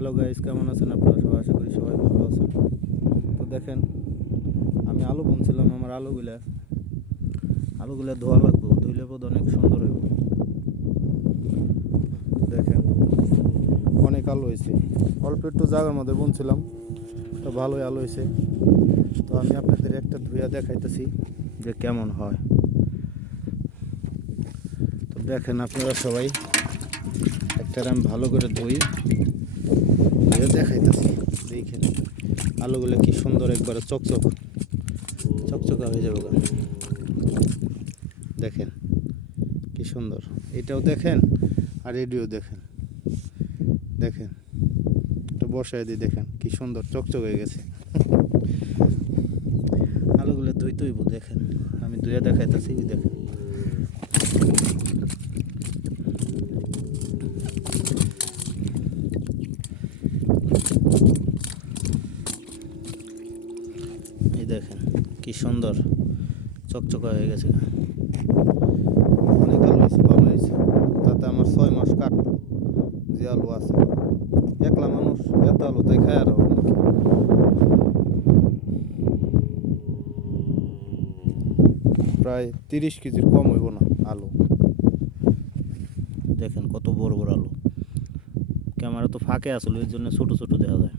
Hello guys, কেমন আছেন আপনারা সবাই? আশা করি সবাই ভালো আছেন। তো দেখেন, আমি আলু বুনছিলাম। আমার আলুগুলা ধোয়া লাগবে, ধুইলে পদ অনেক সুন্দর হইব। দেখেন, অনেক আলু হয়েছে। অল্প একটু জায়গার মধ্যে বুনছিলাম, তো ভালোই আলু হয়েছে। তো আমি আপনাদের একটা ধুইয়া দেখাইতেছি যে কেমন হয়। তো দেখেন আপনারা সবাই, একটা আমি ভালো করে ধুয়ে দেখাইতেছি। দেখেন আলুগুলো কি সুন্দর, একবারে চকচকা হয়ে যাবে। দেখেন কি সুন্দর, এটাও দেখেন আর এডিও দেখেন। দেখেন এটা বসায় দিয়ে দেখেন কি সুন্দর চকচক হয়ে গেছে। আলুগুলো ধুইতেইব। দেখেন আমি ধুয়ে দেখাইতেছি। দেখেন এই দেখেন কি সুন্দর চকচকা হয়ে গেছে। অনেক আলু হয়েছে, ভালো হয়েছে। তাতে আমার 6 মাস কাটতো যে আলু আছে। একলা মানুষ এত আলু তাই খায় আর নাকি। প্রায় 30 কেজির কম হইব না আলু। দেখেন কত বড় বড় আলু। ক্যামেরা তো ফাঁকে আসলে, এর জন্য ছোট ছোট দেখা যায়।